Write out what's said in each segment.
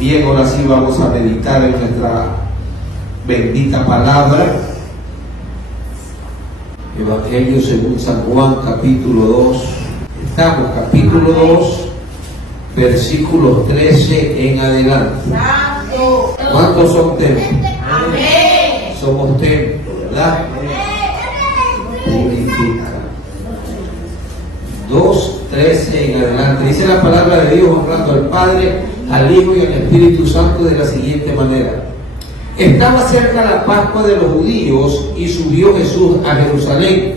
Bien, ahora sí vamos a meditar en nuestra bendita palabra. Evangelio según San Juan, capítulo 2. Estamos, capítulo 2, versículos 13 en adelante. ¿Cuántos son templos? Amén. Somos templos, ¿verdad? Purifica. 2:13 en adelante. Dice la palabra de Dios, honrando al Padre, al Hijo y al Espíritu Santo de la siguiente manera. Estaba cerca la Pascua de los judíos y subió Jesús a Jerusalén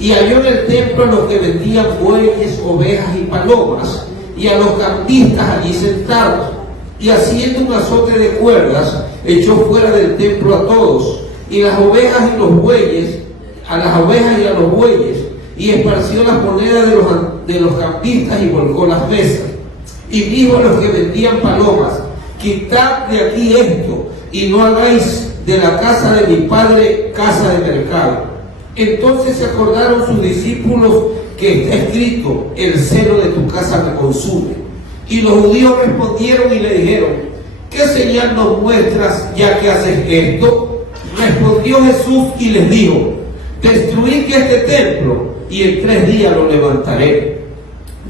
y halló en el templo a los que vendían bueyes, ovejas y palomas y a los cambistas allí sentados, y haciendo un azote de cuerdas echó fuera del templo a todos, y las ovejas y los bueyes, a las ovejas y a los bueyes, y esparció las monedas de los cambistas y volcó las mesas. Y dijo a los que vendían palomas: quitad de aquí esto, y no hagáis de la casa de mi padre casa de mercado. Entonces se acordaron sus discípulos que está escrito: el celo de tu casa me consume. Y los judíos respondieron y le dijeron: ¿qué señal nos muestras ya que haces esto? Respondió Jesús y les dijo: destruid este templo y en 3 días lo levantaré.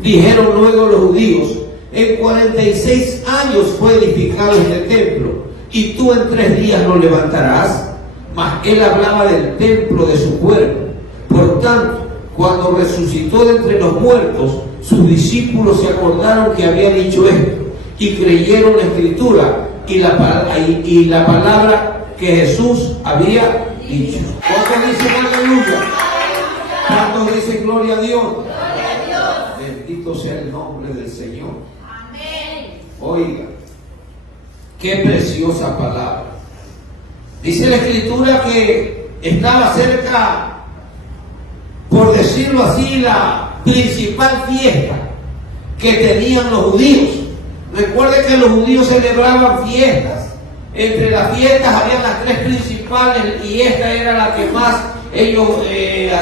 Dijeron luego los judíos: en 46 años fue edificado este templo, y tú en 3 días lo levantarás. Mas él hablaba del templo de su cuerpo. Por tanto, cuando resucitó de entre los muertos, sus discípulos se acordaron que había dicho esto, y creyeron la escritura y la palabra que Jesús había dicho. ¿Cuántos dicen aleluya? ¿Cuántos dicen gloria a Dios? Bendito sea el nombre del Señor. Amén. Oiga, qué preciosa palabra. Dice la escritura que estaba cerca, por decirlo así, la principal fiesta que tenían los judíos. Recuerde que los judíos celebraban fiestas. Entre las fiestas había las 3 principales, y esta era la que más ellos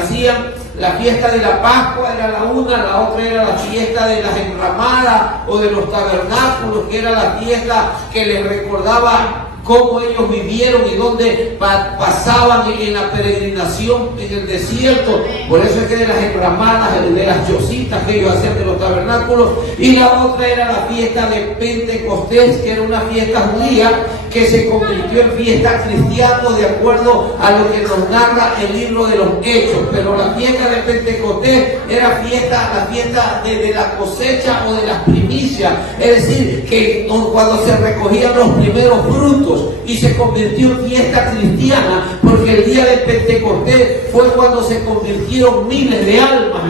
hacían. La fiesta de la Pascua era la una, la otra era la fiesta de las enramadas o de los tabernáculos, que era la fiesta que les recordaba cómo ellos vivieron y dónde pasaban en la peregrinación en el desierto. Por eso es que de las enramadas, de las chocitas que ellos hacían de los tabernáculos. Y la otra era la fiesta de Pentecostés, que era una fiesta judía que se convirtió en fiesta cristiana de acuerdo a lo que nos narra el libro de los Hechos. Pero la fiesta de Pentecostés era la fiesta de la cosecha o de las primicias, es decir, que cuando se recogían los primeros frutos, y se convirtió en fiesta cristiana, porque el día de Pentecostés fue cuando se convirtieron miles de almas.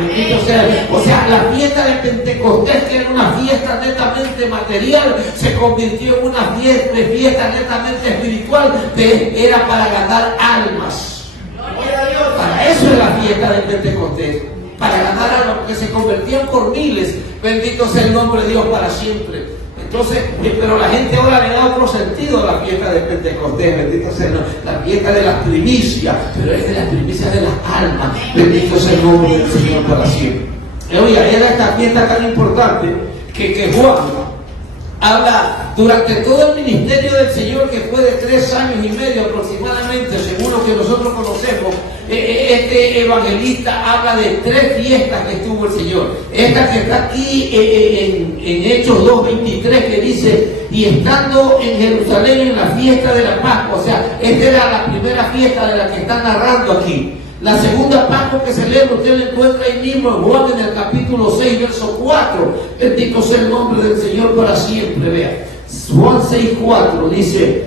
O sea, la fiesta de Pentecostés, que era una fiesta netamente material, se convirtió en una fiesta netamente espiritual, era para ganar almas. Para eso es la fiesta de Pentecostés, para ganar almas, porque se convertían por miles. Bendito sea el nombre de Dios para siempre. Entonces, pero la gente ahora le da otro sentido a la fiesta de Pentecostés. Bendito sea la fiesta de las primicias, pero es de las primicias de las almas. Bendito sea el nombre del Señor para siempre. Oiga, era esta fiesta tan importante que Juan habla durante todo el ministerio del Señor, que fue de 3 años y medio aproximadamente, según lo que nosotros conocemos. Este evangelista habla de 3 fiestas que tuvo el Señor. Esta que está aquí en Hechos 2:23, que dice: y estando en Jerusalén en la fiesta de la Pascua. O sea, esta era la primera fiesta de la que está narrando aquí. La segunda Pascua que celebra, usted la encuentra ahí mismo en Juan, en el capítulo 6, verso 4. Bendito sea el nombre del Señor para siempre. Vea, Juan 6:4 dice: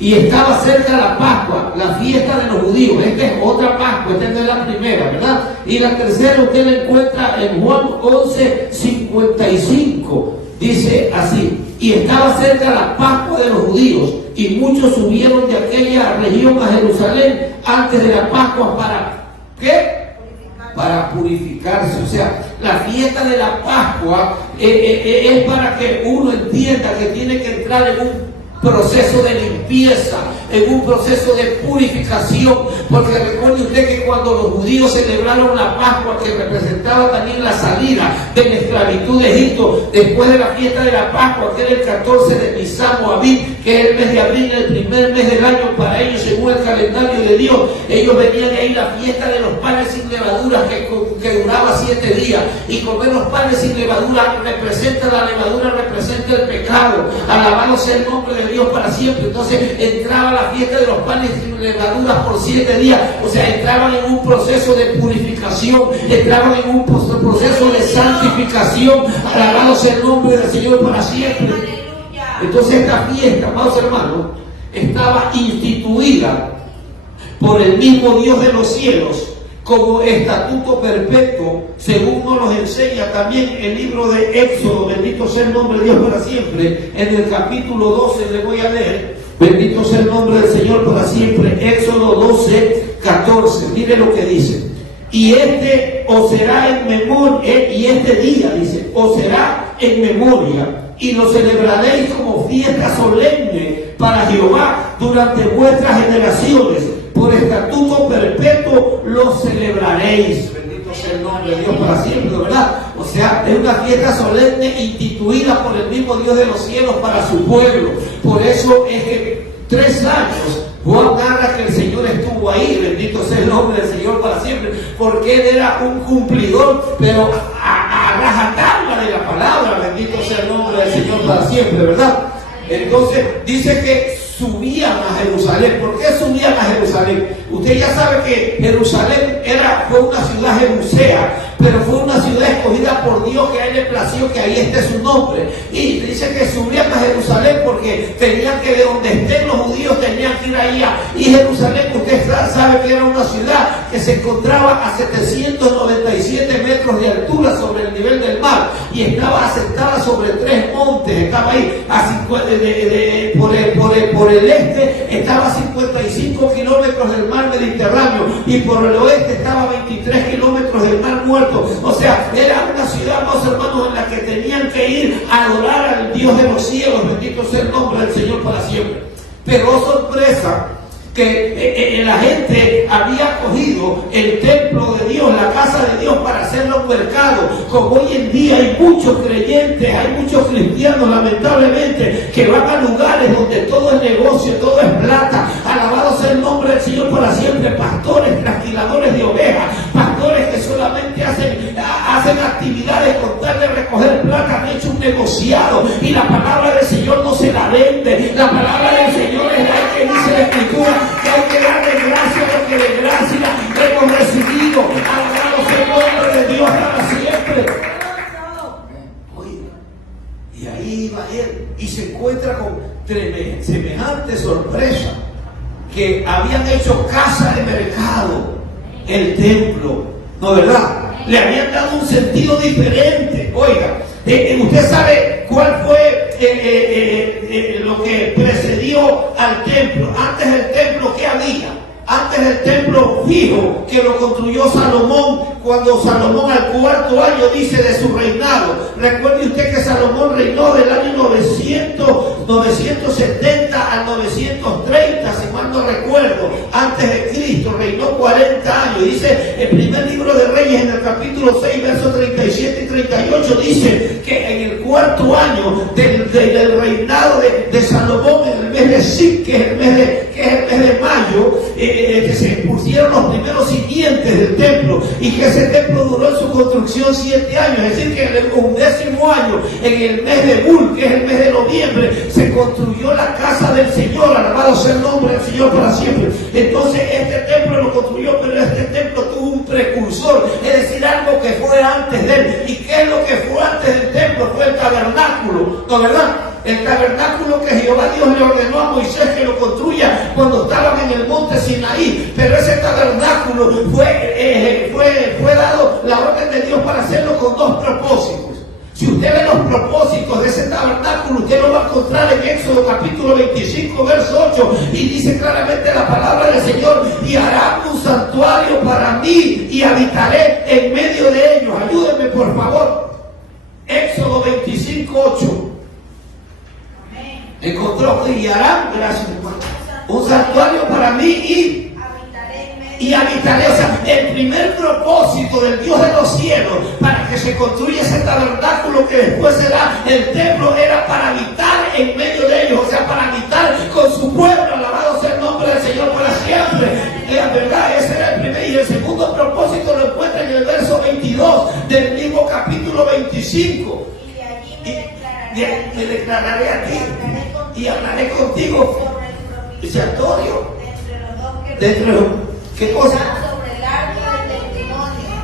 y estaba cerca la Pascua, la fiesta de los judíos. Esta es otra Pascua, esta no es la primera, ¿verdad? Y la tercera usted la encuentra en Juan 11:55. Dice así: y estaba cerca la Pascua de los judíos, y muchos subieron de aquella región a Jerusalén antes de la Pascua para ¿qué? Para purificarse. O sea, la fiesta de la Pascua es para que uno entienda que tiene que entrar en un proceso de limpieza, en un proceso de purificación, porque recuerde usted que cuando los judíos celebraron la Pascua, que representaba también la salida de la esclavitud de Egipto, después de la fiesta de la Pascua, que era el 14 de Nisan o Abib, que es el mes de abril, el primer mes del año para ellos según el calendario de Dios, ellos venían ahí la fiesta de los panes sin levadura que duraba 7 días, y comer los panes sin levadura representa, la levadura representa el pecado. Alabado sea el nombre de Dios para siempre. Entonces entraba la fiesta de los panes sin levadura por 7 días, o sea, entraban en un proceso de purificación, entraban en un proceso de santificación. Alabado sea el nombre del Señor para siempre. Entonces esta fiesta, amados hermanos, estaba instituida por el mismo Dios de los cielos como estatuto perpetuo, según nos enseña también el libro de Éxodo. Bendito sea el nombre de Dios para siempre. En el capítulo 12 le voy a leer, bendito sea el nombre del Señor para siempre, Éxodo 12, 14. Mire lo que dice: y este os será en memoria, y este día, dice, os será en memoria, y lo celebraréis como fiesta solemne para Jehová durante vuestras generaciones. Por estatuto perpetuo lo celebraréis. Bendito sea el nombre de Dios para siempre, ¿verdad? O sea, es una fiesta solemne instituida por el mismo Dios de los cielos para su pueblo. Por eso es que 3 años Juan narra que el Señor estuvo ahí, bendito sea el nombre del Señor para siempre, porque Él era un cumplidor, pero a rajatabla de la palabra, bendito sea el nombre del Señor para siempre, ¿verdad? Entonces dice que subían a Jerusalén. ¿Por qué subían a Jerusalén? Usted ya sabe que Jerusalén fue una ciudad jebusea, pero fue una ciudad escogida por Dios, que a Él le plació que ahí esté su nombre. Y dice que subían a Jerusalén porque tenían que, de donde estén los judíos, tenían que ir ahí. Y Jerusalén, usted sabe que era una ciudad que se encontraba a 797 metros de altura sobre el nivel del mar, y estaba asentada sobre 3 montes. Estaba ahí por el este estaba a 55 kilómetros del mar Mediterráneo, y por el oeste estaba a 23 kilómetros del mar Muerto. O sea, era una ciudad, más hermanos, en la que tenían que ir a adorar al Dios de los cielos. Bendito sea el nombre del Señor para siempre. Pero oh sorpresa, que la gente había cogido el templo de Dios, la casa de Dios, para hacerlo un mercado. Como hoy en día hay muchos creyentes, hay muchos cristianos, lamentablemente, que van a lugares donde todo es negocio, todo es plata. Alabado sea el nombre del Señor para siempre. Pastores, trasquiladores de ovejas, pastores que solamente hacen actividades con tal de recoger plata, han hecho un negociado, y la palabra del Señor no se la vende. La palabra del Señor es la que dice la Escritura, que hay que darle gracia a lo que de gracia hemos recibido. Alabado sea el nombre de Dios para siempre. Oiga, y ahí va él y se encuentra con semejante sorpresa, que habían hecho casa de mercado el templo, ¿no verdad? Le habían dado un sentido diferente. Oiga, usted sabe cuál fue lo que precedió al templo. Antes del templo, ¿qué había? Antes del templo fijo, que lo construyó Salomón, cuando Salomón al 4º año, dice, de su reinado. Recuerde usted que Salomón reinó del año 970 al 930, si mal no recuerdo, antes de Cristo. Reinó 40 años. Dice el primer libro de Reyes, en el capítulo 6, versos 37 y 38, dice que en el 4º año del reinado de Salomón, en el mes de Sib, que es el mes de mayo, que se pusieron los primeros simientes del templo, y que ese templo duró en su construcción 7 años. Es decir, que en el 11º año, en el mes de Bul, que es el mes de noviembre, se construyó la casa del Señor. Alabado sea el nombre del Señor para siempre. Entonces este templo lo construyó, pero este templo tuvo un precursor, es decir, algo que fue antes de él. ¿Y qué es lo que fue antes del templo? Fue el tabernáculo, ¿no verdad? El tabernáculo que Jehová Dios le ordenó a Moisés que lo construya cuando estaban en el monte Sinaí. Pero ese tabernáculo fue dado la orden de Dios para hacerlo con 2 propósitos. Si usted ve los propósitos de ese tabernáculo, usted lo va a encontrar en Éxodo capítulo 25, verso 8, y dice claramente la palabra del Señor: y harán un santuario para mí, y habitaré en medio de ellos. Ayúdenme, por favor. Éxodo 25, 8. Encontró: y harán, gracias hermano, Un santuario para mí y habitaré. O sea, el primer propósito del Dios de los cielos para que se construya ese tabernáculo que después será el templo era para habitar en medio de ellos, o sea, para habitar con su pueblo. Alabado sea el nombre del Señor para siempre. La verdad, ese era el primer. Y el segundo propósito lo encuentra en el verso 22 del mismo capítulo 25. Me declararé a ti y hablaré contigo. Propiciatorio. ¿Qué cosa? Sobre el arca del testimonio,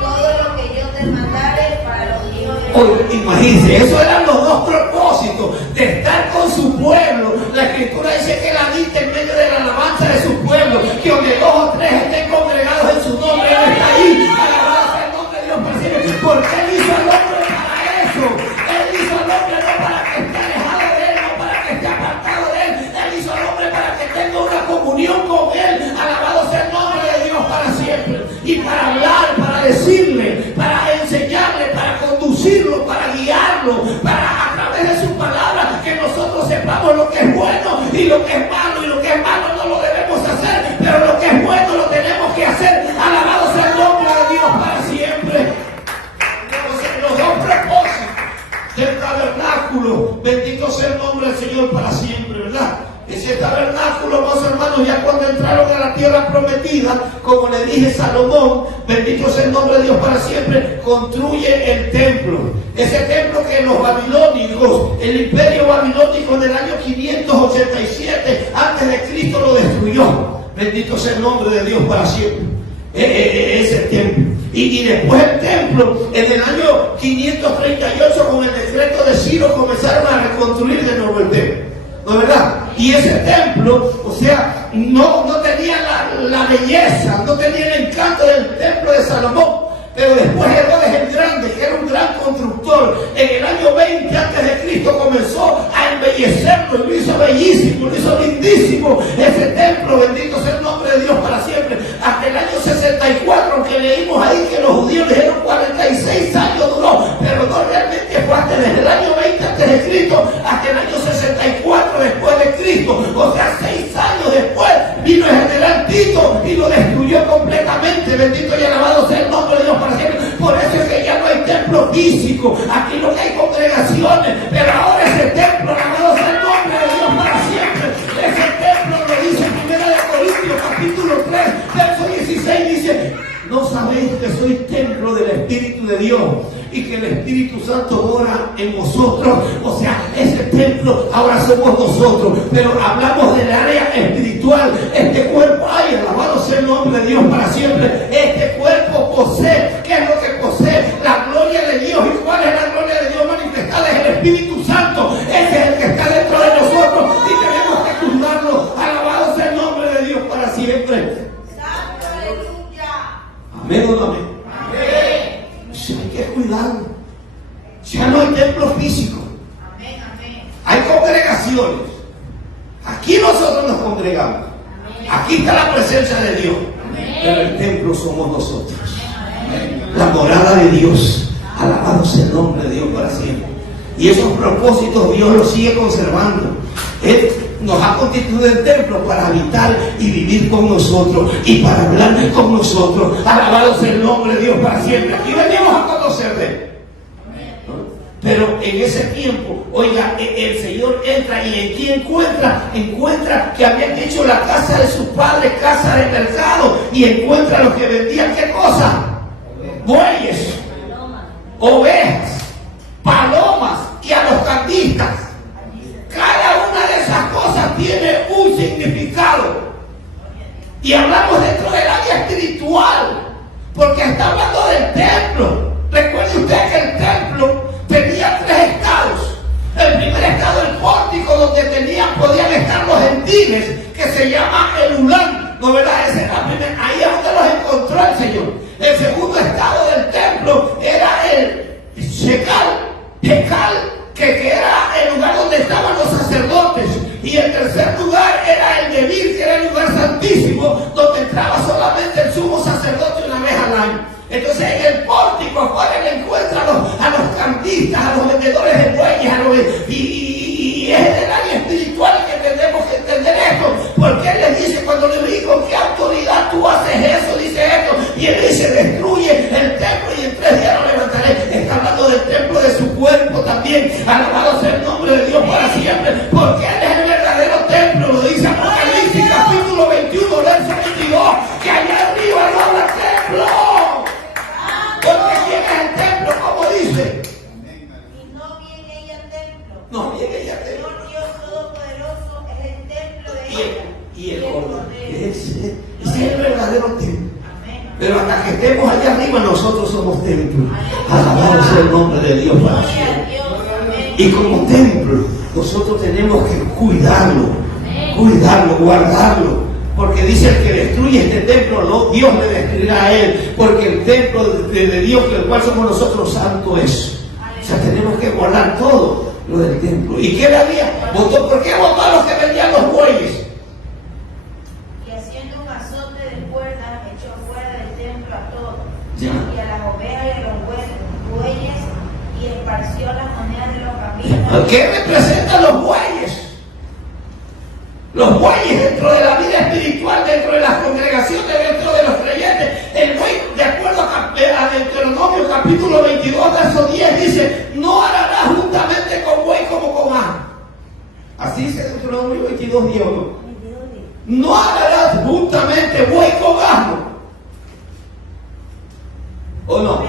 todo lo que yo te mandare para los hijos de Israel. Oye, imagínense, esos eran los dos propósitos de estar con su pueblo. La Escritura dice que él habita en medio de la alabanza de su pueblo, que donde dos o tres estén congregados en su nombre, él está ahí. Alabado sea el nombre de Dios para siempre. Porque él hizo al hombre para eso. Él hizo al hombre no para que esté alejado de él, no para que esté apartado de él. Él hizo al hombre para que tenga una comunión con él. Alabado sea el nombre de Dios para siempre. Y para hablar, para decirle, para enseñarle, para conducirlo, para guiarlo, para a través de su palabra que nosotros sepamos lo que es bueno y lo que es malo. Y lo que es malo no lo debemos hacer, pero lo que es bueno lo tenemos que hacer. Alabado sea el nombre de Dios para siempre. Entonces, los dos propósitos del tabernáculo, bendito sea el nombre del Señor para siempre, ¿verdad? Ese tabernáculo, amados hermanos, ya cuando entraron a la tierra prometida, como le dije, Salomón, bendito sea el nombre de Dios para siempre, construye el templo. Ese templo que los babilónicos, el imperio babilónico del año 587 antes de Cristo lo destruyó. Bendito sea el nombre de Dios para siempre. Ese templo. Y después el templo, en el año 538, con el decreto de Ciro, comenzaron a reconstruir de nuevo el templo. ¿No es verdad? Y ese templo, o sea, no tenía la belleza, no tenía el encanto del templo de Salomón. Pero después Herodes el Grande, que era un gran constructor, en el año 20 antes de Cristo comenzó a embellecerlo, y lo hizo bellísimo, lo hizo lindísimo ese templo, bendito sea el nombre de Dios para siempre. Hasta el año 64, que leímos ahí que los judíos dijeron 46 años duró, pero no realmente fue hasta desde el año 20 antes de Cristo hasta el año 64 después de Cristo. O sea, 6 años después vino el general Tito y lo destruyó completamente. Bendito y alabado sea el nombre de Dios para siempre. Por eso es que ya no hay templo físico, aquí lo que hay congregaciones, pero ahora ese templo, alabado sea el nombre de Dios para siempre. Ese templo lo dice en 1 Corintios capítulo 3 verso 16, dice: ¿no sabéis que sois templo del Espíritu de Dios y que el Espíritu Santo mora en vosotros? O sea, ese templo ahora somos nosotros, pero hablamos del área espiritual. Este cuerpo, ay, alabado sea el nombre de Dios para siempre. Este cuerpo posee, ¿qué es lo que posee? La gloria de Dios. ¿Y cuál es la gloria de Dios manifestada? Es el Espíritu Santo. Ese es el que está dentro de nosotros y tenemos que cuidarlo. Alabado sea el nombre de Dios para siempre. Santo, aleluya. Amén o no amén. Amén. Hay que cuidarlo. Ya no hay templo físico. Amén, amén. Hay congregaciones. Aquí nosotros nos congregamos. Aquí está la presencia de Dios. Pero el templo somos nosotros. La morada de Dios. Alabado sea el nombre de Dios para siempre. Y esos propósitos Dios los sigue conservando. Él nos ha constituido el templo para habitar y vivir con nosotros y para hablar con nosotros. Alabado sea el nombre de Dios para siempre. Aquí venimos a conocer de Él. Pero en ese tiempo, oiga, el Señor entra y en quien encuentra que habían hecho la casa de su padre casa de mercado, y encuentra a los que vendían, ¿qué cosa? Bueyes, ovejas, palomas y a los cambistas. Cada una de esas cosas tiene un significado. Y hablamos dentro del área espiritual, porque está hablando del templo. Recuerde usted que el templo tenía 3 estados. El primer estado, el pórtico, donde podían estar los gentiles, que se llama el Ulán. ¿No verdad? Ese era ahí es donde los encontró el Señor. El segundo estado del templo era el Shecal, que era el lugar donde estaban los sacerdotes. Y el tercer lugar era el Debir, que era el lugar santísimo, donde entraba solamente el sumo sacerdote una vez al año. Entonces en el pórtico afuera le encuentra a los cambistas, a los vendedores de bueyes, y es en el área espiritual que tenemos que entender esto, porque Alabado sea el nombre de Dios para siempre, porque Él es el verdadero templo. Lo dice Apocalipsis capítulo 21, verso 22, que allá arriba no habrá templo. Porque ¿quién es el templo? Como dice. Y no viene ella al templo. No viene ella al templo. Señor Dios Todopoderoso es el templo de ella. Y el Cordero. Ese es el verdadero templo. Amén. Pero hasta que estemos allá arriba, nosotros somos templo. Alabado sea el nombre de Dios para Gloria a siempre. Dios. Amén. Y como templo, nosotros tenemos que cuidarlo, guardarlo. Porque dice el que destruye este templo, Dios le destruirá a él. Porque el templo de Dios, el cual somos nosotros, santo es. O sea, tenemos que guardar todo lo del templo. ¿Y qué le había? ¿Por qué votó a los que vendían los bueyes? Y haciendo un azote de cuerdas, echó fuera del templo a todos, Ya. y a las ovejas y a los bueyes, y esparció las monedas de los caminos. ¿Qué representan los bueyes? Los bueyes dentro de la vida espiritual, dentro de las congregaciones, dentro de los creyentes. El buey, de acuerdo a Deuteronomio capítulo 22, verso 10, dice: no ararás juntamente con buey como con asno. Así dice Deuteronomio 22, 10. No ararás juntamente buey con asno. ¿O no?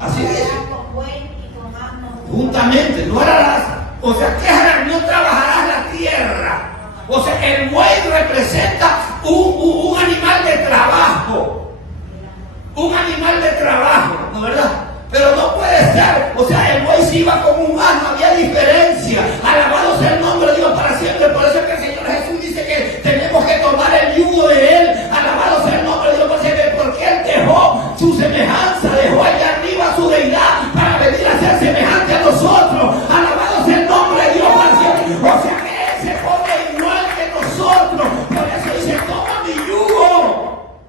Así dice. Con buey y con asno Juntamente, no harás. O sea, ¿qué harás? No trabajarás la tierra. O sea, el buey representa un animal de trabajo. Un animal de trabajo, ¿no es verdad? Pero no puede ser. O sea, el buey si iba como un asno, había diferencia. Alabado sea el nombre de Dios para siempre. Por eso es que el Señor Jesús dice que tenemos que tomar el yugo de Él. Alabado sea el nombre de Dios para siempre. Porque Él dejó su semejanza, dejó allá arriba su deidad para venir a ser semejante a nosotros. Alabado sea el nombre de Dios para siempre. O sea que Él se pone igual que nosotros. Por eso dice: toma mi yugo.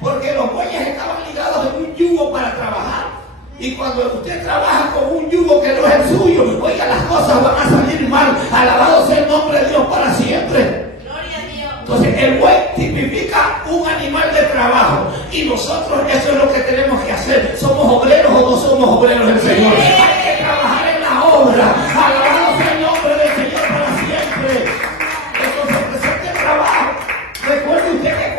Porque los bueyes estaban ligados en un yugo para trabajar. Y cuando usted trabaja con un yugo que no es el suyo, oiga, las cosas van a salir mal. Alabado sea el nombre de Dios para siempre. Gloria a Dios. Entonces el buey tipifica un animal de trabajo. Y nosotros eso es lo que tenemos que hacer. ¿Somos obreros o no somos obreros del Señor? Hay que trabajar en la obra. Alabado sea el nombre del Señor para siempre. Eso representa el trabajo. Recuerde usted que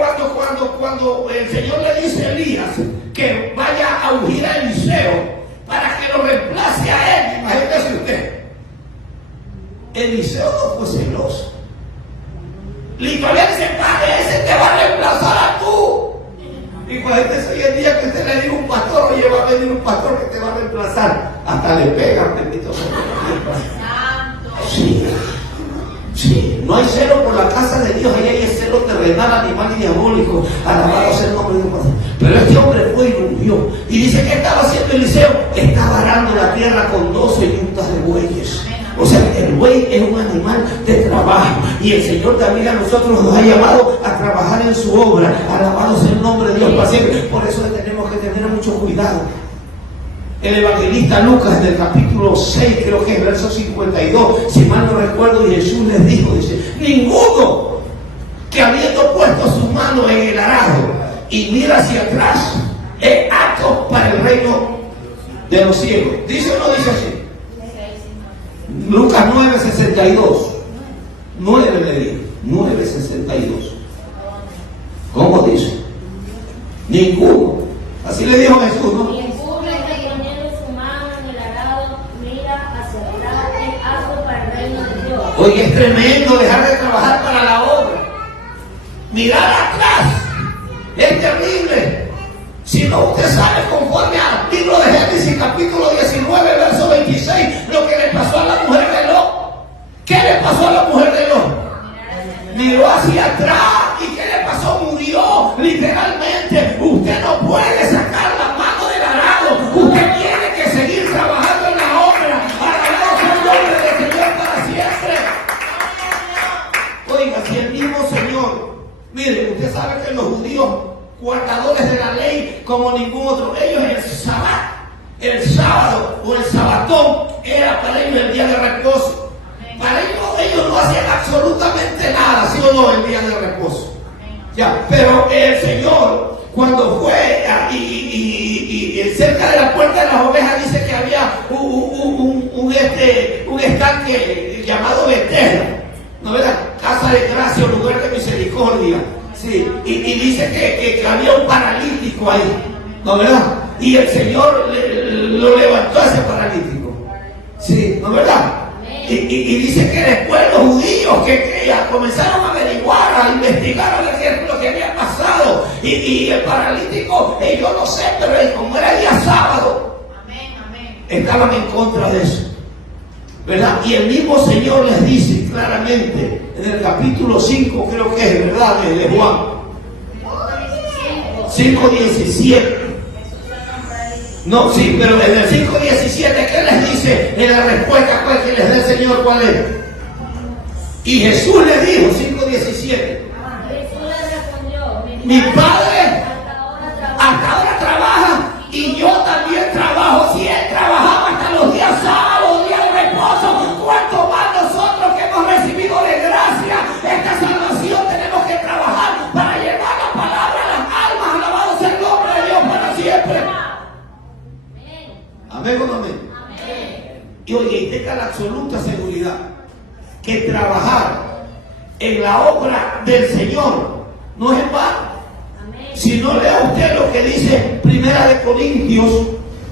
cuando el Señor le dice a Elías que vaya a ungir a Eliseo para que lo reemplace a él, imagínese usted, Eliseo no fue celoso. Literalmente dice: padre, ese te va a reemplazar a tú. Imagínese hoy en día que usted le diga a un pastor: oye, va a venir un pastor que te va a reemplazar. Hasta le pegan, bendito sea Dios. Sí. Sí, no hay celo por la casa de Dios, ahí hay celo terrenal, animal y diabólico. Alabado sea el nombre de Dios. Pero este hombre fue y lo ungió. Y dice: ¿qué estaba haciendo Eliseo? Estaba arando la tierra con 12 yuntas de bueyes. O sea, el buey es un animal de trabajo. Y el Señor también a nosotros nos ha llamado a trabajar en su obra. Alabado sea el nombre de Dios para siempre. Por eso tenemos que tener mucho cuidado. El evangelista Lucas, en el capítulo 6, creo que es verso 52, si mal no recuerdo, y Jesús les dijo, dice: ninguno que habiendo puesto su mano en el arado y mira hacia atrás es apto para el reino de los cielos. ¿Dice o no dice así? Lucas 9:62. 9 le digo, 9:62. ¿Cómo dice? Ninguno. Así le dijo Jesús, ¿no? Hoy es tremendo dejar de trabajar para la obra. Mirar atrás es terrible. Si no, usted sabe, conforme al libro de Génesis capítulo 19, verso 26, lo que le pasó a la mujer de Lot. ¿Qué le pasó a la mujer de Lot? Miró hacia atrás. ¿Y qué le pasó? Murió literalmente. Usted no puede sacar la mano del arado. Usted tiene que seguir trabajando en la obra. Alabado sea el nombre del Señor para siempre. Oiga, si el mismo Señor, mire, usted sabe que los judíos, guardadores de la ley como ningún otro, ellos el sábado o el sabatón era para ellos el día de reposo. Para ellos no hacían absolutamente nada, ¿sí o no? El día de reposo. Ya, pero el Señor, cuando fue y cerca de la puerta de las ovejas, dice que había un un estanque llamado Bethesda, ¿no verdad? Casa de gracia o lugar de misericordia. Sí, y dice que había un paralítico ahí, ¿no verdad? Y el Señor lo levantó a ese paralítico. Sí, ¿no verdad? Y dice que después los judíos que ya comenzaron a averiguar, a investigar a ver qué es lo que había pasado. Y el paralítico, yo no sé, pero como era día sábado, estaban en contra de eso, ¿verdad? Y el mismo Señor les dice claramente en el capítulo 5, creo que es, ¿verdad? De Juan 5:17. No, sí, pero en el 5:17, ¿qué les dice en la respuesta cuál que les da el Señor? ¿Cuál es? Y Jesús les dijo, 5:17. Jesús le respondió: mi Padre hasta ahora trabaja y yo también trabajo. Si Él trabajaba hasta los días sábados, días de reposo, ¿cuánto más nosotros que hemos recibido de gracia esta salvación tenemos que trabajar para llevar la palabra a las almas? Alabado sea el nombre de Dios para siempre. Amén o no amén. Y oye, y tenga la absoluta seguridad que trabajar en la obra del Señor no es en vano. Si no, lea usted lo que dice Primera de Corintios,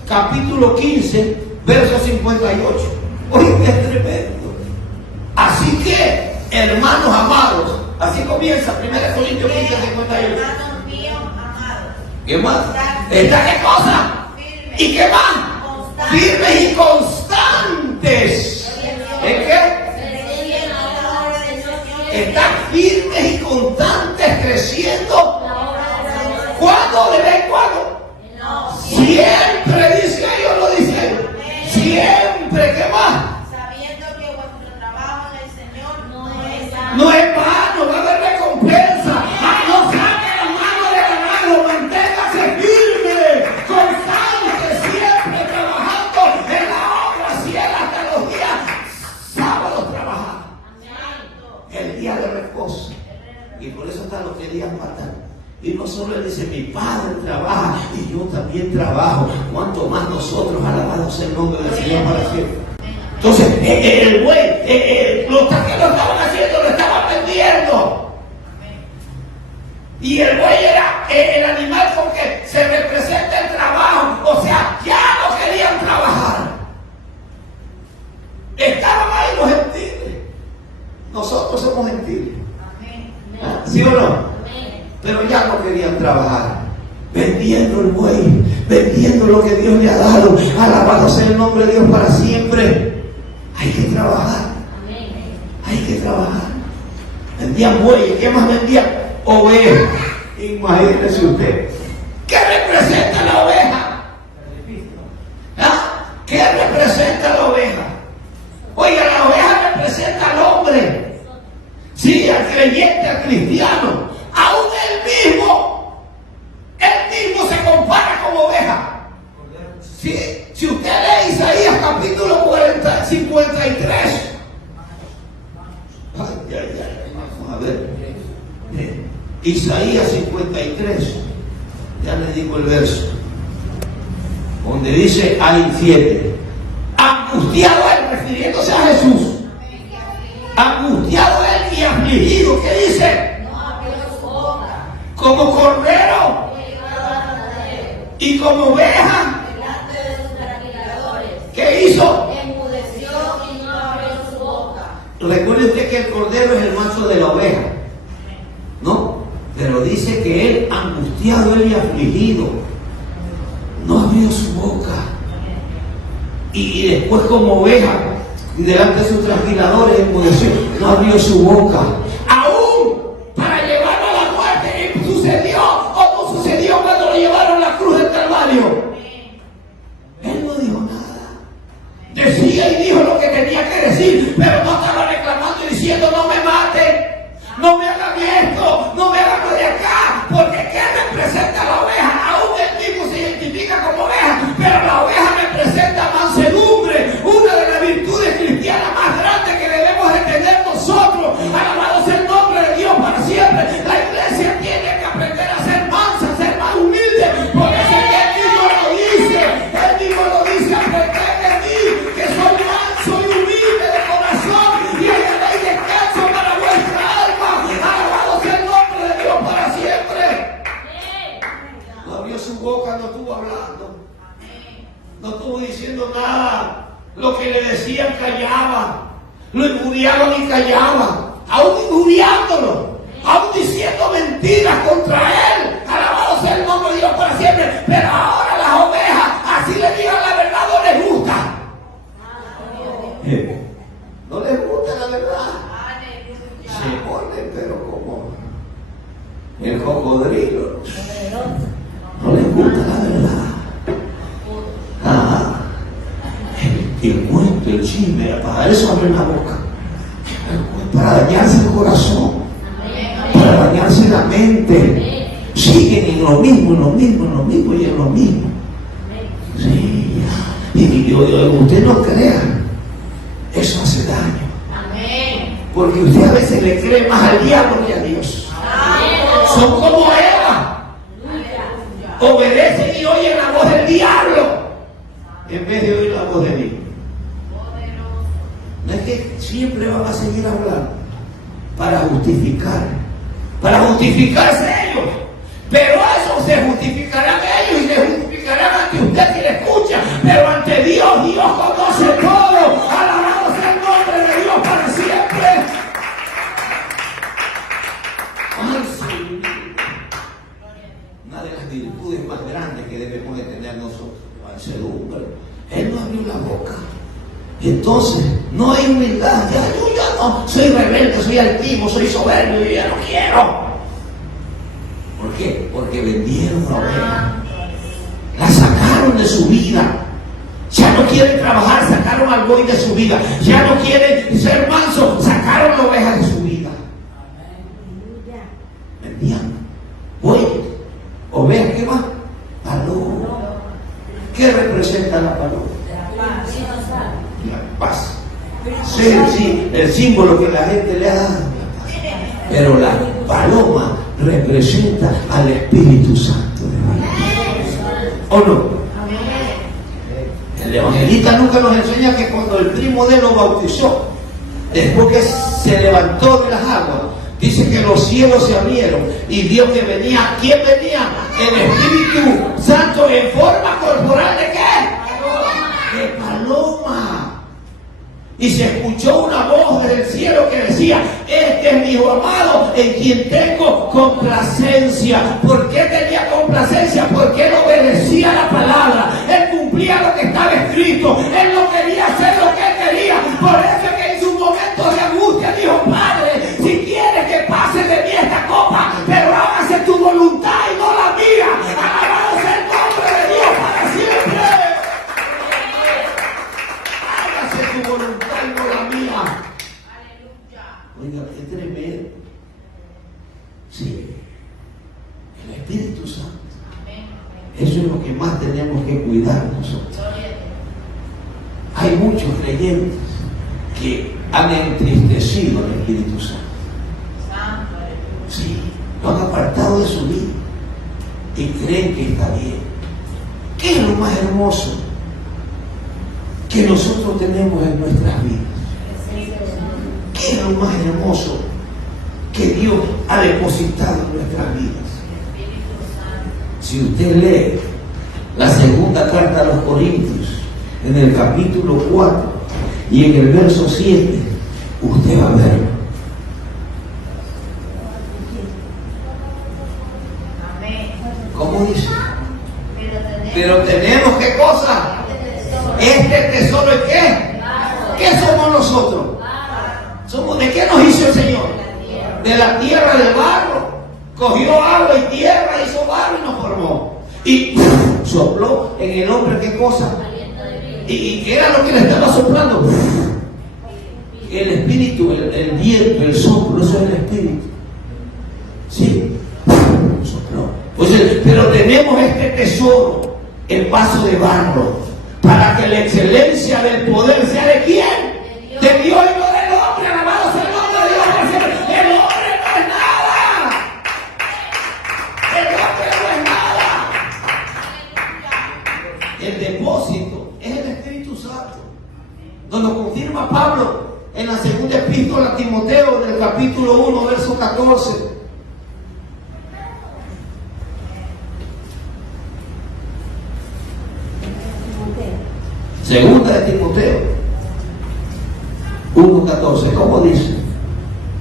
capítulo 15, verso 58. Oye, es tremendo. Así que, hermanos amados, así comienza Primera de Corintios 15, 58. Hermanos míos amados. ¿Qué más? ¿Está qué cosa? ¿Y qué más? Firmes y constantes. ¿En qué? Están firmes y constantes creciendo. ¿Cuándo? ¿De vez en cuando? Siempre, dice ellos, lo dicen. Siempre, ¿qué más? Sabiendo que vuestro trabajo en el Señor no es vano, va a haber recompensa. No saque la mano de ganarlo, manténgase firme, constante, siempre trabajando en la obra, si él hasta los días sábados trabajar. El día de reposo. Y por eso hasta los querían matar. Y no solo él dice, mi Padre trabaja y yo también trabajo. Cuanto más nosotros, alabado sea el nombre del Señor para siempre. Entonces, el buey, los taqueros estaban haciendo, lo estaban vendiendo. Y el buey era el animal con que se representa el trabajo. O sea, ya no querían trabajar. Estaban ahí los gentiles. Nosotros somos gentiles. ¿Sí o no? Pero ya no querían trabajar, vendiendo el buey, vendiendo lo que Dios le ha dado. Alabado sea el nombre de Dios para siempre. Hay que trabajar, hay que trabajar. Vendían bueyes, ¿qué más vendían? Ovejas. Imagínese usted, ¿qué representa la oveja? ¿Ah? ¿Qué representa la oveja? Oiga, la oveja representa al hombre, sí, al creyente, al cristiano. Aún él mismo se compara como oveja. ¿Sí? Si usted lee Isaías capítulo 53. Vamos a ver. Isaías 53. Ya le digo el verso. Donde dice al 7. Angustiado él, refiriéndose a Jesús. Angustiado él y afligido. ¿Qué dice? Como cordero y como oveja, ¿qué hizo? Enmudeció y no abrió su boca. Recuerde usted que el cordero es el macho de la oveja, ¿no? Pero dice que él, angustiado él y afligido, no abrió su boca. Y después como oveja, delante de sus trasquiladores, enmudeció, no abrió su boca. ¿Sucedió o no sucedió cuando lo llevaron a la cruz del Calvario? Él no dijo nada. Decía y dijo lo que tenía que decir, pero no estaba reclamando y diciendo, no me maten, no me hagan esto, no me hagan de acá, porque ¿qué representa la oveja? Aún él mismo se identifica como oveja, pero la oveja representa mansedumbre, una de las virtudes cristianas más grandes que debemos de tener nosotros. Alabado sea el nombre de Dios para siempre. La iglesia tiene que aprender a ser mansa, a ser más humilde. Por eso que él mismo lo dice, aprended de mí, que soy manso injuriaban y callaban, aún injuriándolo, aún diciendo mentiras contra él. Alabado sea el nombre de Dios para siempre. Pero ahora las ovejas, así le digan la verdad, no les gusta. No les gusta la verdad. Se ponen, pero como el cocodrilo. No les gusta la verdad. El cuento, el chisme, para eso abren la boca. Para dañarse el corazón, para dañarse la mente. Siguen en lo mismo, en lo mismo, en lo mismo y en lo mismo. Sí, y usted no crea, eso hace daño. Porque usted a veces le cree más al diablo que a Dios. Son como Eva, obedecen y oyen la voz del diablo en vez de oír la voz de Dios. No es que siempre van a seguir hablando para justificarse ellos, pero eso se justificarán ellos y se justificarán ante usted si le escucha, pero ante Dios, Dios conoce todo. Alabado sea el nombre de Dios para siempre. Una de las virtudes más grandes que debemos de tener nosotros, mansedumbre. Él no abrió la boca. Entonces, no hay humildad. Yo ya no soy rebelde, soy altivo, soy soberbio y ya no quiero. ¿Por qué? Porque vendieron la oveja. La sacaron de su vida. Ya no quieren trabajar, sacaron al buey de su vida. Ya no quieren ser mansos, sacaron la oveja de su vida. Vendían buey, oveja, ¿qué más? Paloma. ¿Qué representa la paloma? La paz. Sí, el símbolo que la gente le da. Pero la paloma representa al Espíritu Santo de Dios. ¿O no? El evangelista nunca nos enseña que cuando el primo de él lo bautizó, después que se levantó de las aguas, dice que los cielos se abrieron y vio que venía. ¿Quién venía? El Espíritu Santo en forma corporal ¿de qué? De paloma. Y se escuchó una voz del cielo que decía: este es mi hijo amado en quien tengo complacencia. ¿Por qué tenía complacencia? Porque él obedecía la palabra, él cumplía lo que estaba escrito, él no quería hacer lo que él quería. Por eso es que en su momento de angustia dijo: Padre, si quieres que pase de mí esta copa, pero hágase tu voluntad y no la mía. Alabado sea el nombre de Dios para siempre. Hágase tu voluntad y no la mía. Oiga, qué tremendo. Sí, el Espíritu Santo. Eso es lo que más tenemos que cuidar nosotros. Hay muchos creyentes que han entristecido al Espíritu Santo. Sí, lo han apartado de su vida y creen que está bien. ¿Qué es lo más hermoso que nosotros tenemos en nuestras vidas? ¿Qué es lo más hermoso que Dios ha depositado en nuestras vidas? Si usted lee la segunda carta a los Corintios, en el capítulo 4 y en el verso 7, usted va a verlo. ¿Cómo dice? Pero tenemos ¿qué cosa? Este tesoro es ¿qué? ¿Qué somos nosotros? ¿Somos de qué nos hizo el Señor? De la tierra del barro. Cogió agua y tierra, hizo barro y nos formó. Y sopló en el hombre ¿qué cosa? ¿Y qué era lo que le estaba soplando? El espíritu, el viento, el soplo, eso es el espíritu. Sí, sopló. Pues, pero tenemos este tesoro, el vaso de barro, para que la excelencia del poder sea ¿de quién? De Dios y no del hombre. Alabado sea el nombre de Dios. El hombre no es nada. El hombre no es nada. El depósito es el Espíritu Santo. Nos lo confirma Pablo en la segunda epístola a Timoteo, en el capítulo 1, verso 14. Segunda de Timoteo 1:14. ¿Cómo dice?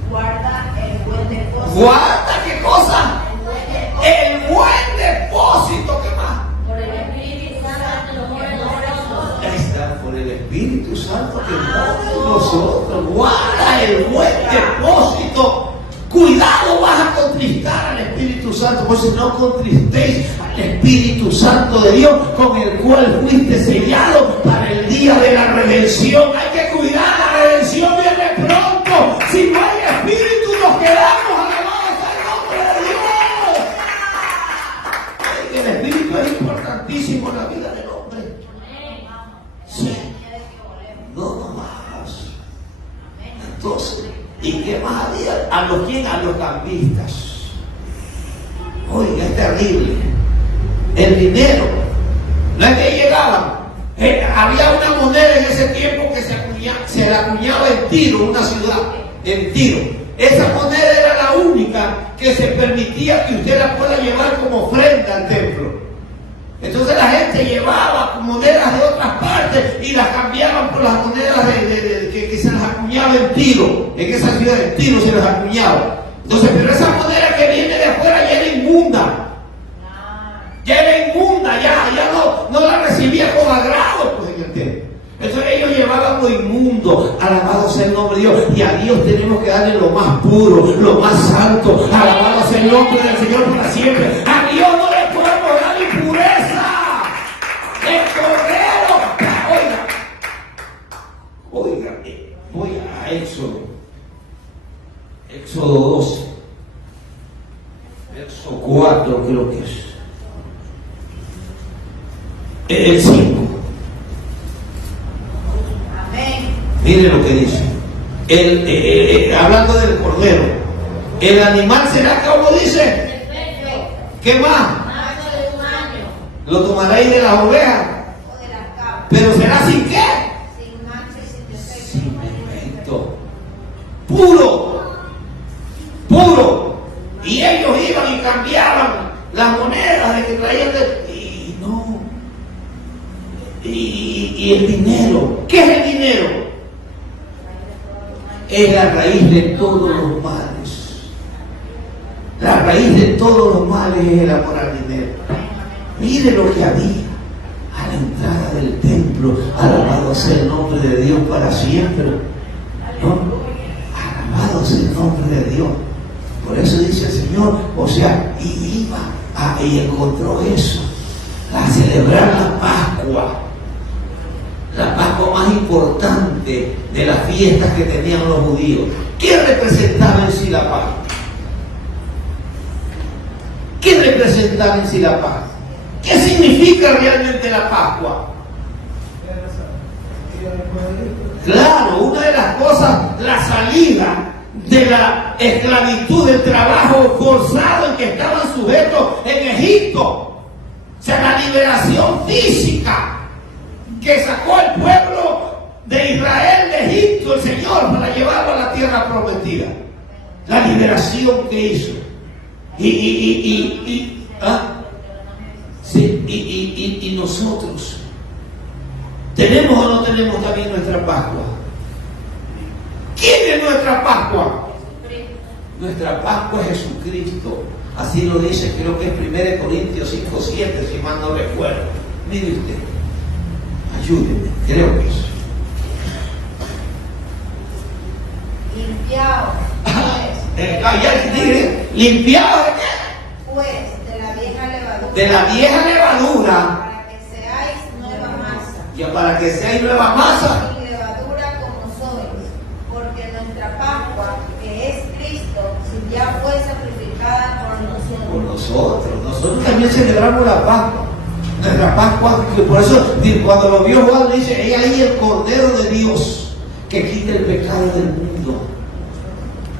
Guarda el buen depósito. Guarda, ¿qué cosa? El buen depósito. El buen depósito. ¿Qué más? Por el Espíritu Santo mora en nosotros. Ahí está, por el Espíritu Santo que mora en nosotros. Guarda el buen depósito. Cuidado, vas a contristar al Espíritu Santo, pues si no contristéis al Espíritu Santo de Dios, con el cual fuiste sellado para el día de la redención. Hay que cuidar, la redención viene pronto. Si no hay Espíritu, nos quedamos. Alabado sea el nombre de Dios. El Espíritu es importantísimo en la vida del hombre. Sí. No más. Entonces, ¿y qué más había? ¿A los quién? A los cambistas. Oiga, es terrible. El dinero. No es que llegaban. Había una moneda en ese tiempo que se la acuñaba en Tiro, una ciudad, en Tiro. Esa moneda era la única que se permitía que usted la pueda llevar como ofrenda al templo. Entonces la gente llevaba monedas de otras partes y las cambiaban por las monedas que se las acuñaba en Tiro. En esa ciudad de Tiro se las acuñaba. Entonces, pero esa moneda que viene de afuera ya era inmunda. Ya era inmunda, ya no la recibía con agrado, pues, en el tiempo. Entonces ellos llevaban lo inmundo. Alabado sea el nombre de Dios. Y a Dios tenemos que darle lo más puro, lo más santo. Alabado sea el nombre del Señor para siempre. A Dios no le podemos dar impureza. El cordero. Oiga, voy a Éxodo 12. Éxodo 4 creo que es. El 5. Amén. Mire lo que dice. Hablando del cordero. El animal será como dice. Perfecto. ¿Qué más? Macho de un año. Lo tomaréis de las ovejas. O de las cabras. Pero será sin qué? Sin mancha y sin defecto. Sin defecto. Puro. Puro. Y ellos iban y cambiaban las monedas de que traían y no. Y el dinero. ¿Qué es el dinero? Es la raíz de todos los males. La raíz de todos los males es el amor al dinero. Mire lo que había a la entrada del templo. Alabado sea el nombre de Dios para siempre. ¿No? Alabado sea el nombre de Dios. Por eso dice el Señor, o sea, y iba y encontró eso, a celebrar la Pascua. La Pascua más importante de las fiestas que tenían los judíos. ¿Qué representaba en sí la Pascua? ¿Qué representaba en sí la Pascua? ¿Qué significa realmente la Pascua? Claro, una de las cosas, la salida de la esclavitud, del trabajo forzado en que estaban sujetos en Egipto. O sea, la liberación física que sacó al pueblo de Israel de Egipto, el Señor, para llevarlo a la tierra prometida. La liberación que hizo. Y nosotros, ¿tenemos o no tenemos también nuestra Pascua? ¿Quién es nuestra Pascua? Nuestra Pascua es Jesucristo. Así lo dice, creo que es 1 Corintios 5:7, si mal no recuerdo. Mire usted, ayúdeme, creo que es. Limpiaos, Limpiado pues, de la vieja levadura. de la vieja levadura. Para que seáis nueva masa. Ya para que seáis nueva masa. Sin levadura como sois. Porque nuestra Pascua, que es Cristo, si ya fue sacrificada por nosotros. Nosotros también celebramos la Pascua. Nuestra Pascua, que por eso cuando lo vio Juan dice, he ahí el Cordero de Dios que quita el pecado del mundo.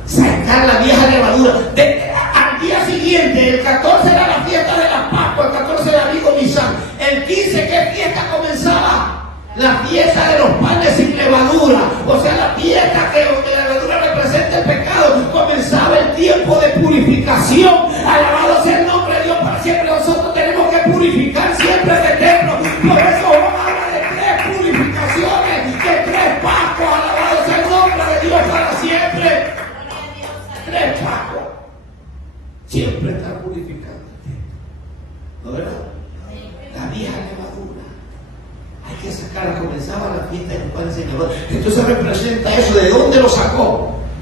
Sacar la vieja levadura. Al día siguiente, el 14 era la fiesta de la Pascua, el 14 era Amigo Nisan. El 15, ¿qué fiesta comenzaba? La fiesta de los panes sin levadura. O sea, la fiesta que la levadura representa el pecado. Comenzaba el tiempo de purificación. Alabado sea el nombre de Dios para siempre. Nosotros tenemos que purificar siempre este templo. Por eso Juan habla de 3 purificaciones, de 3 Pascuas. Alabado sea el nombre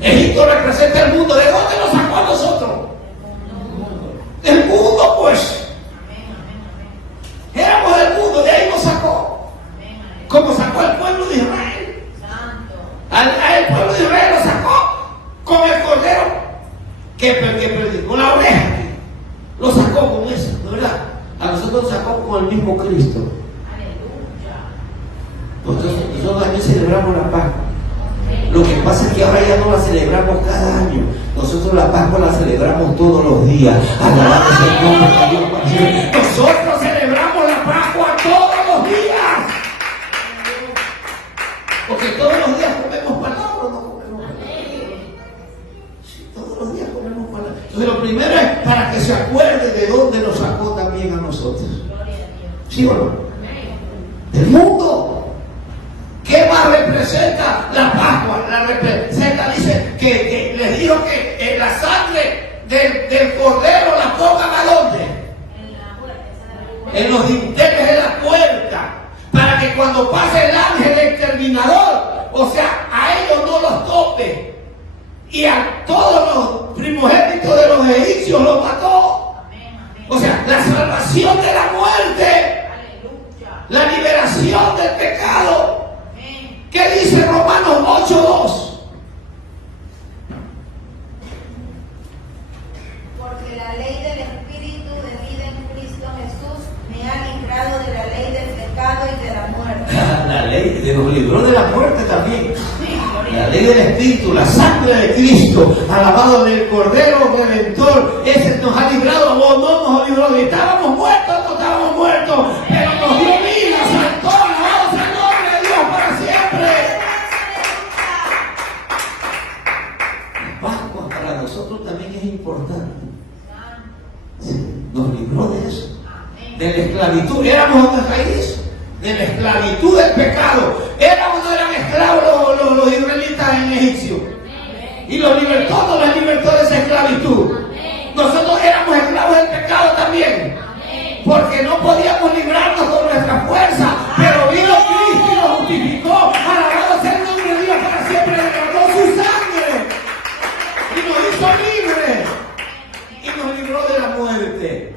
Egipto representa el mundo. ¿De dónde nos sacó a nosotros? Del mundo, pues. Éramos del mundo, de ahí nos sacó. Como sacó al pueblo de Israel. Al pueblo de Israel lo sacó con el cordero que predicó la oveja. Lo sacó con eso, ¿no es verdad? A nosotros nos sacó con el mismo Cristo. Nosotros también celebramos la Pascua. Lo que pasa es que ahora ya no la celebramos cada año. Nosotros la Pascua la celebramos todos los días. Alabamos el nombre de Dios para siempre. Nosotros celebramos la Pascua todos los días. Porque todos los días comemos palabra, ¿no comemos palabra? Sí, todos los días comemos palabra. Entonces lo primero es para que se acuerde de dónde nos sacó también a nosotros. ¿Sí o no? Del mundo. ¿Qué más representa la Pascua? La representa, dice, que les dijo que la sangre del cordero la pongan ¿a dónde? En los dinteles de la puerta, para que cuando pase el ángel exterminador, o sea, a ellos no los tope, y a todos los primogénitos de los egipcios los mató. O sea, la salvación de la muerte, la liberación del pecado. ¿Qué dice Romanos 8:2? Porque la ley del Espíritu de vida en Cristo Jesús me ha librado de la ley del pecado y de la muerte. La ley nos libró de la muerte también. La ley del Espíritu, la sangre de Cristo, alabado del Cordero Redentor, ese nos ha librado, o no nos ha librado. Estábamos muertos, no estábamos muertos, pero nos dio vida, saltó, alabado sea el nombre de Dios para siempre. La Pascua para nosotros también es importante. Sí, nos libró de eso, de la esclavitud. Éramos una raíz de la esclavitud del pecado. ¿Eran o no eran esclavos los israelitas en Egipcio? Y los libertó, no los libertó de esa esclavitud. Nosotros éramos esclavos del pecado también, porque no podíamos librarnos con nuestra fuerza, pero vino Cristo y nos justificó. Alabado sea el nombre de Dios para siempre. Derramó su sangre y nos hizo libres y nos libró de la muerte.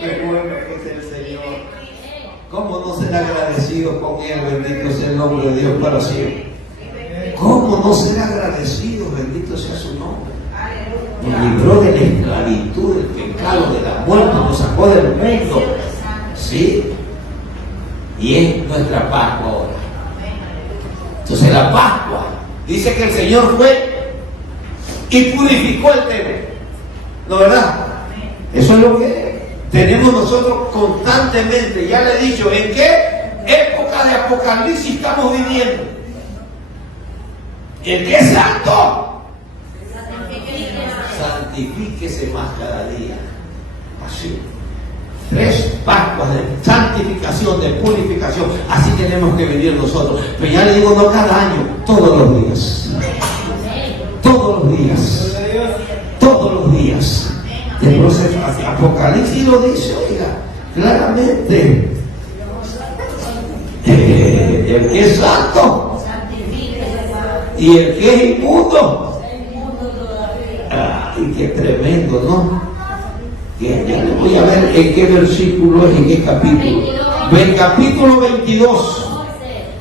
Qué bueno que es el Señor. ¿Cómo no ser agradecido con Él? Bendito sea el nombre de Dios para siempre. ¿Cómo no ser agradecido? Bendito sea su nombre. Nos libró de la esclavitud, del pecado, de la muerte, nos sacó del mundo. ¿Sí? Y es nuestra Pascua ahora. Entonces la Pascua, dice que el Señor fue y purificó el templo. ¿No verdad? Eso es lo que tenemos nosotros constantemente. Ya le he dicho, ¿en qué época de Apocalipsis estamos viviendo? El que es santo, santifíquese más cada día. Así. 3 Pascuas de santificación, de purificación. Así tenemos que vivir nosotros. Pero ya le digo, no cada año, todos los días. Todos los días. Todos los días. Entonces, Apocalipsis lo dice, oiga, claramente. El que es santo y el que es inmundo. Ay, qué tremendo, ¿no? Ya le voy a ver en qué versículo es, en qué capítulo. El capítulo 22,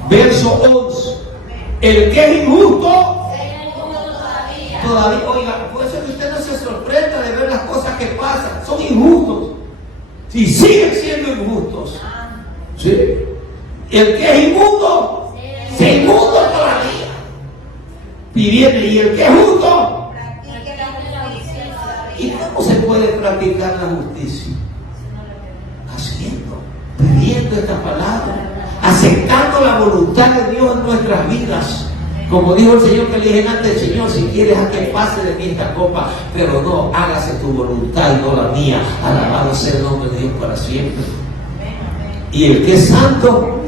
verso 11. El que es injusto, todavía, oiga, por eso que usted no se sorprenda de ver las cosas que pasan. Son injustos. Y siguen siendo injustos. ¿Sí? El que es inmundo, se inmundo todavía. Y viene, y el que es justo. ¿Y cómo se puede practicar la justicia? Haciendo, pidiendo esta palabra, aceptando la voluntad de Dios en nuestras vidas. Como dijo el Señor, que le dije antes, Señor, si quieres a que pase de mí esta copa, pero no, hágase tu voluntad y no la mía. Alabado sea el nombre de Dios para siempre. Y el que es santo,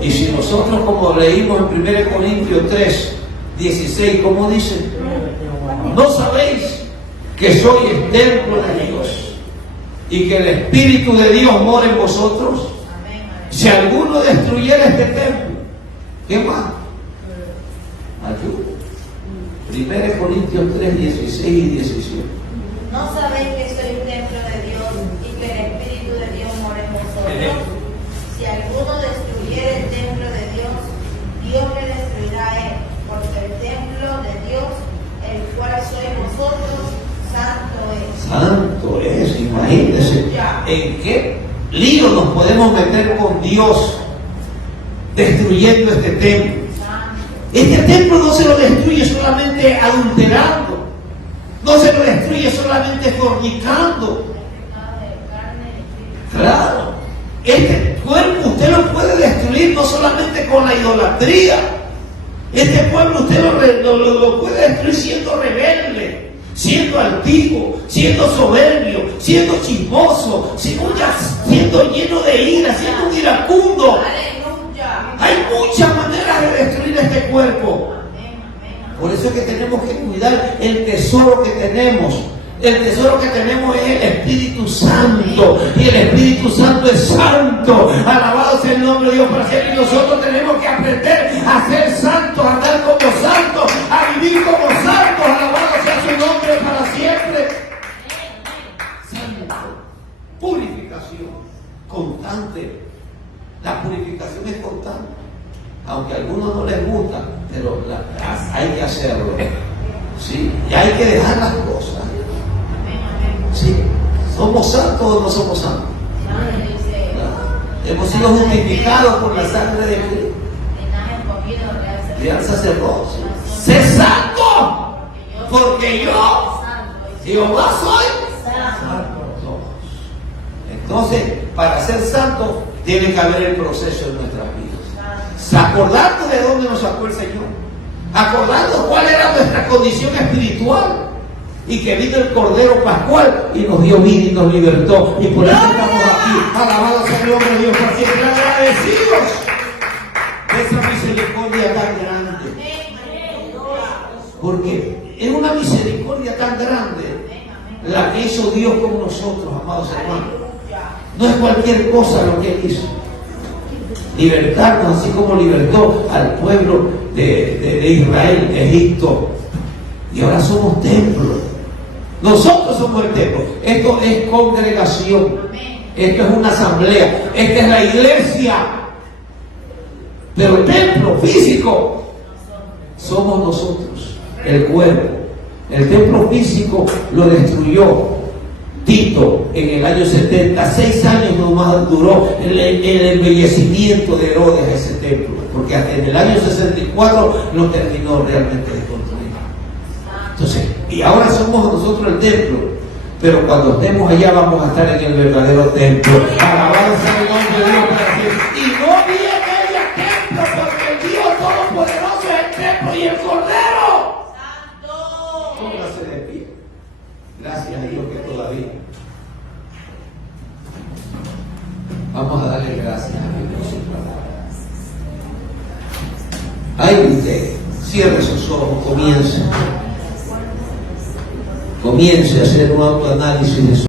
y si nosotros, como leímos en 1 Corintios 3, 16, ¿cómo dice? ¿No sabéis que soy el templo de Dios y que el Espíritu de Dios mora en vosotros? Si alguno destruyera este templo, ¿qué más? Ayuda. 1 Corintios 3, 16 y 17. ¿No sabéis que soy un templo de Dios y que el Espíritu de Dios mora en vosotros? Si alguno destruyere el templo de Dios, Dios le destruirá a él, porque el templo de Dios, el cual sois vosotros, santo es. Santo es, imagínense en qué lío nos podemos meter con Dios destruyendo este templo. Este templo no se lo destruye solamente adulterando, no se lo destruye solamente fornicando. Claro, este cuerpo usted lo puede destruir no solamente con la idolatría. Este pueblo usted lo puede destruir siendo rebelde, siendo altivo, siendo soberbio, siendo chismoso, siendo lleno de ira, siendo un iracundo. Hay muchas maneras de destruir este cuerpo. Por eso es que tenemos que cuidar el tesoro que tenemos. El tesoro que tenemos es el Espíritu Santo. Y el Espíritu Santo es santo. Alabado sea el nombre de Dios para siempre. Y nosotros tenemos que aprender a ser santos, a andar como santos, a vivir como santos. Alabado sea su nombre para siempre. Santo. Purificación constante. La purificación es constante. Aunque a algunos no les gusta, pero hay que hacerlo. ¿Sí? Y hay que dejar las cosas. ¿Sí? ¿Somos santos o no somos santos? Hemos sido justificados por la sangre de Cristo. Real sacerdocio. ¡Sé santo! Porque yo, Jehová, soy santo. Entonces, para ser santo, tiene que haber el proceso en nuestras vidas. Acordando de dónde nos sacó el Señor. Acordando cuál era nuestra condición espiritual. Y que vino el Cordero Pascual y nos dio vida y nos libertó. Y por eso estamos aquí. Alabado sea el nombre de Dios por siempre. Agradecidos de esa misericordia tan grande. Porque es una misericordia tan grande la que hizo Dios con nosotros, amados hermanos. No es cualquier cosa lo que Él hizo. Libertarnos, así como libertó al pueblo de Israel, de Egipto. Y ahora somos templos. Nosotros somos el templo. Esto es congregación. Esto es una asamblea. Esta es la iglesia. Pero el templo físico somos nosotros, el cuerpo. El templo físico lo destruyó Tito en el año 70. 6 años nomás duró el embellecimiento de Herodes a ese templo, porque hasta en el año 64 lo terminó realmente de construir. Entonces, y ahora somos nosotros el templo, pero cuando estemos allá vamos a estar en el verdadero templo. Alabado sea el nombre de Dios para siempre. Y no viene ella templo, porque el Dios Todopoderoso es el templo y el Cordero. Póngase de pie. Gracias a Dios que todavía. Vamos a darle gracias a Dios por su palabra. Ahí usted, cierre sus ojos, comience a hacer un autoanálisis de su